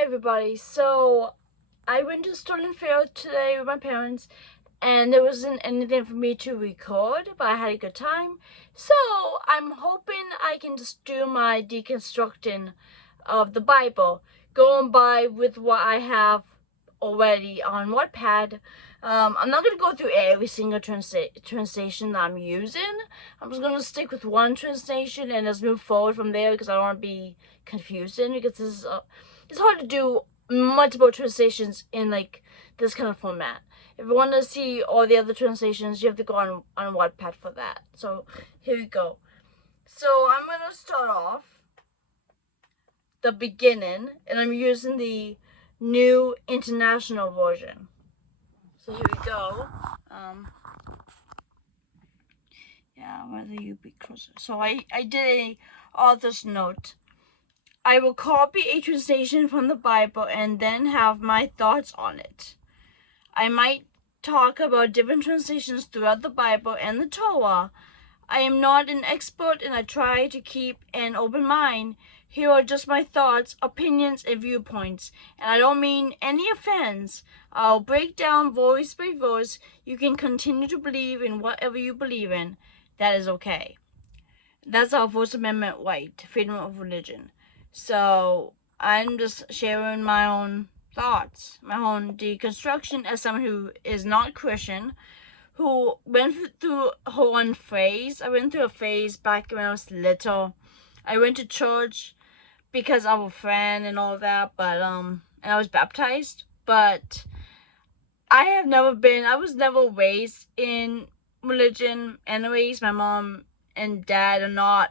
Hi everybody. So I went to student fair today with my parents and there wasn't anything for me to record, but I had a good time. So I'm hoping I can just do my deconstructing of the Bible, going by with what I have already on Wattpad. I'm not going to go through every single translation that I'm using. I'm just going to stick with one translation and just move forward from there because I don't want to be confusing, because it's hard to do multiple translations in like this kind of format. If you want to see all the other translations, you have to go on Wattpad for that. So here we go. So I'm going to start off the beginning, and I'm using the New International Version. So here we go. Whether you be closer. So I did a author's note. I will copy a translation from the Bible and then have my thoughts on it. I might talk about different translations throughout the Bible and the Torah. I am not an expert and I try to keep an open mind. Here are just my thoughts, opinions, and viewpoints, and I don't mean any offense. I'll break down verse by verse. You can continue to believe in whatever you believe in. That is okay. That's our First Amendment right, freedom of religion. So I'm just sharing my own thoughts, my own deconstruction as someone who is not Christian, who went through her own phase. I went through a phase back when I was little. I went to church because of a friend and all that, but and I was baptized, but I was never raised in religion anyways. My mom and dad are not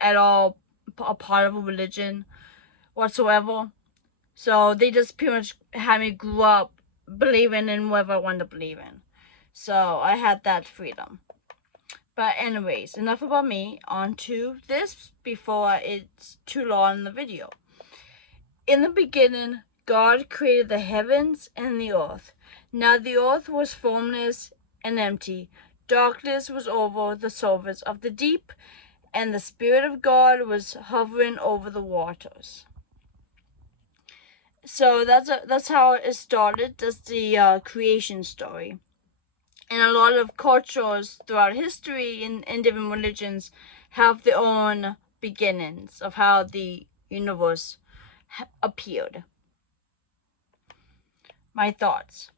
at all a part of a religion whatsoever. So they just pretty much had me grow up believing in whatever I wanted to believe in. So I had that freedom. But anyways, enough about me. On to this before it's too long in the video. In the beginning, God created the heavens and the earth. Now the earth was formless and empty. Darkness was over the surface of the deep, and the Spirit of God was hovering over the waters. So that's how it started. That's the creation story. And a lot of cultures throughout history in different religions have their own beginnings of how the universe appeared. My thoughts.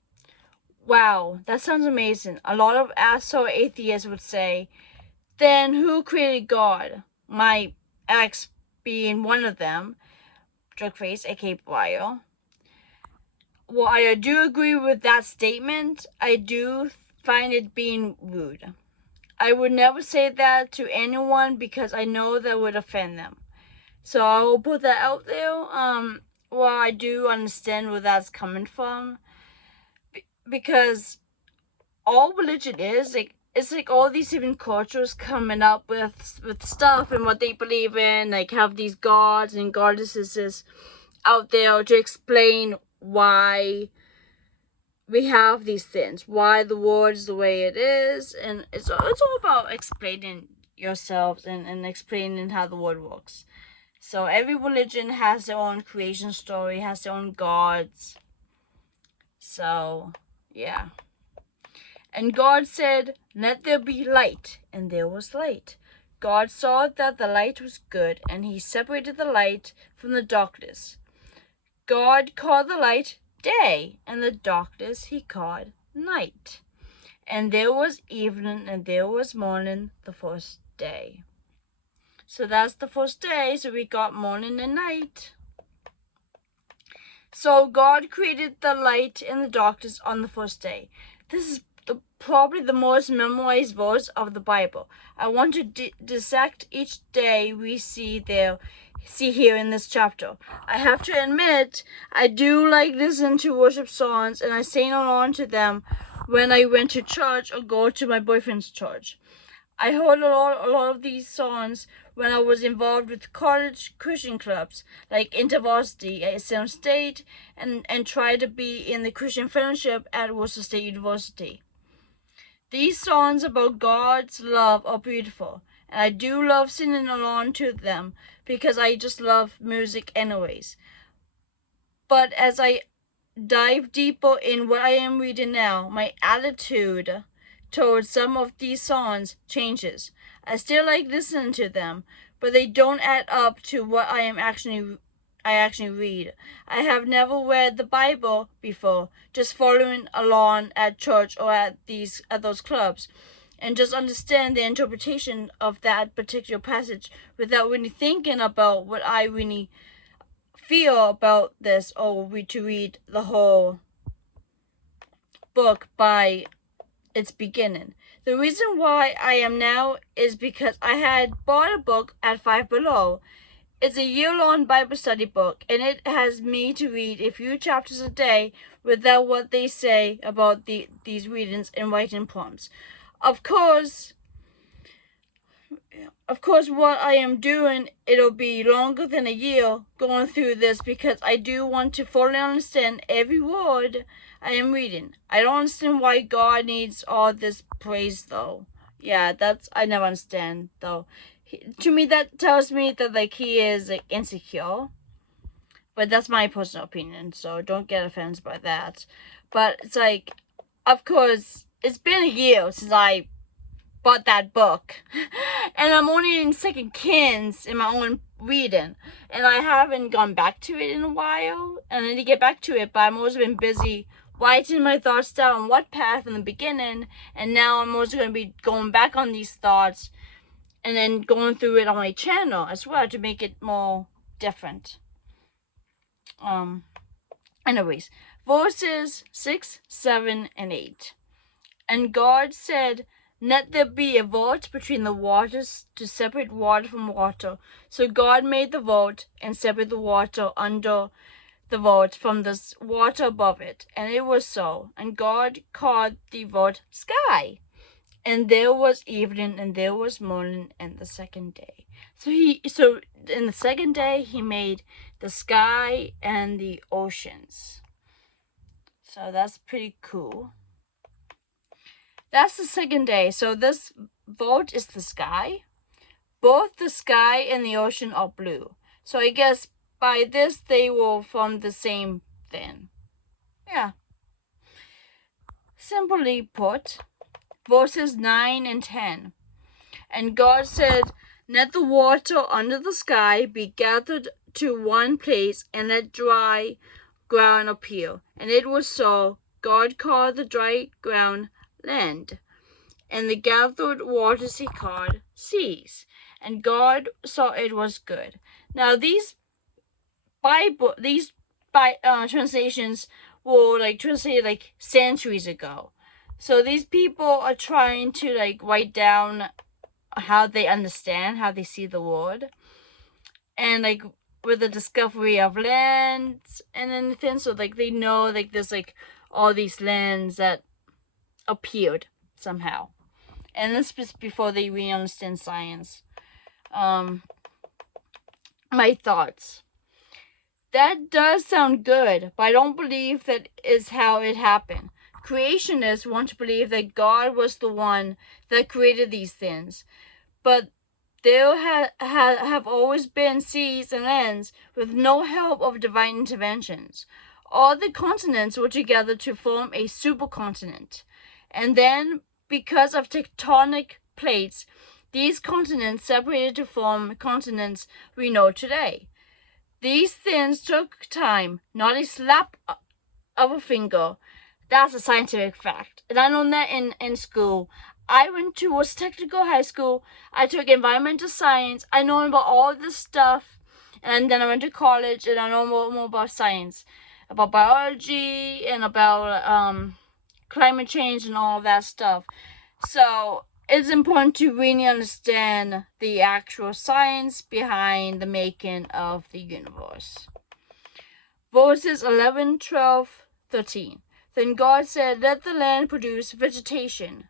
Wow, that sounds amazing. A lot of asshole atheists would say, then who created God? My ex being one of them, Jerkface, aka Blyer. Well, I do agree with that statement. I do find it being rude. I would never say that to anyone because I know that would offend them. So I will put that out there. Well, I do understand where that's coming from, because all religion is like, it's like all these different cultures coming up with stuff and what they believe in, like have these gods and goddesses out there to explain why we have these things, why the world is the way it is, and it's all about explaining yourselves and explaining how the world works. So every religion has their own creation story, has their own gods. So yeah. And God said, let there be light, and there was light. God saw that the light was good, and he separated the light from the darkness. God called the light day, and the darkness he called night. And there was evening, and there was morning, the first day. So that's the first day, so we got morning and night. So God created the light and the darkness on the first day. This is probably the most memorized verse of the Bible. I want to dissect each day we see here in this chapter. I have to admit, I do like listening to worship songs, and I sing along to them when I went to church or go to my boyfriend's church. I heard a lot of these songs when I was involved with college Christian clubs like InterVarsity at Sam State, and tried to be in the Christian Fellowship at Worcester State University. These songs about God's love are beautiful, and I do love singing along to them because I just love music anyways. But as I dive deeper in what I am reading now, my attitude towards some of these songs changes. I still like listening to them, but they don't add up to what I actually read. I have never read the Bible before, just following along at church or at those clubs, and just understand the interpretation of that particular passage without really thinking about what I really feel about this, or to read the whole book by its beginning. The reason why I am now is because I had bought a book at Five Below. It's a year-long Bible study book, and it has me to read a few chapters a day without what they say about these readings and writing prompts. Of course, what I am doing, it'll be longer than a year going through this because I do want to fully understand every word I am reading. I don't understand why God needs all this praise, though. Yeah, I never understand, though. To me, that tells me that, like, he is, like, insecure. But that's my personal opinion, so don't get offended by that. But it's like, of course, it's been a year since I bought that book, and I'm only in second Kings in my own reading, and I haven't gone back to it in a while, and I need to get back to it, but I've also been busy writing my thoughts down on what path in the beginning, and now I'm also going to be going back on these thoughts and then going through it on my channel as well to make it more different. Anyways, verses 6, 7, and 8. And God said, "Let there be a vault between the waters to separate water from water." So God made the vault and separated the water under the vault from the water above it. And it was so. And God called the vault sky. And there was evening and there was morning and the second day. So in the second day he made the sky and the oceans. So that's pretty cool. That's the second day. So this vault is the sky. Both the sky and the ocean are blue. So I guess by this they will form the same thing. Yeah. Simply put, verses 9 and 10. And God said, "Let the water under the sky be gathered to one place, and let dry ground appear." And it was so. God called the dry ground land, and the gathered waters he called seas. And God saw it was good. Now these translations were like translated like centuries ago. So these people are trying to like write down how they understand, how they see the world, and like with the discovery of lands and anything. So like they know like there's like all these lands that appeared somehow, and this was before they really understand science. My thoughts. That does sound good, but I don't believe that is how it happened. Creationists want to believe that God was the one that created these things, but there have always been seas and lands with no help of divine interventions. All the continents were together to form a supercontinent, and then because of tectonic plates, these continents separated to form continents we know today. These things took time, not a slap of a finger. That's a scientific fact. And I learned that in school. I went to a technical high school. I took environmental science. I know about all this stuff. And then I went to college and I know more about science. About biology and about climate change and all that stuff. So it's important to really understand the actual science behind the making of the universe. Verses 11, 12, 13. Then God said, "Let the land produce vegetation,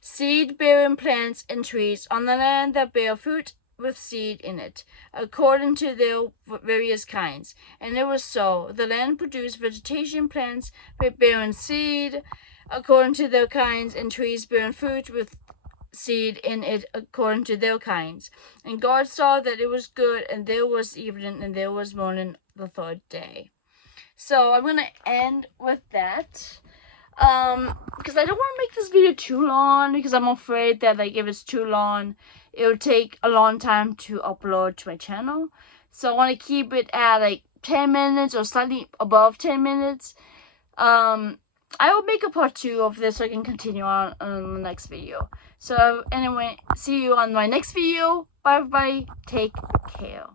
seed-bearing plants and trees on the land that bear fruit with seed in it, according to their various kinds." And it was so. The land produced vegetation, plants bearing seed according to their kinds, and trees bearing fruit with seed in it according to their kinds. And God saw that it was good, and there was evening and there was morning the third day. So I'm gonna end with that. Because I don't want to make this video too long, because I'm afraid that like if it's too long, it will take a long time to upload to my channel. So I want to keep it at like 10 minutes or slightly above 10 minutes. I will make a part 2 of this so I can continue on the next video. So anyway, see you on my next video. Bye everybody. Take care.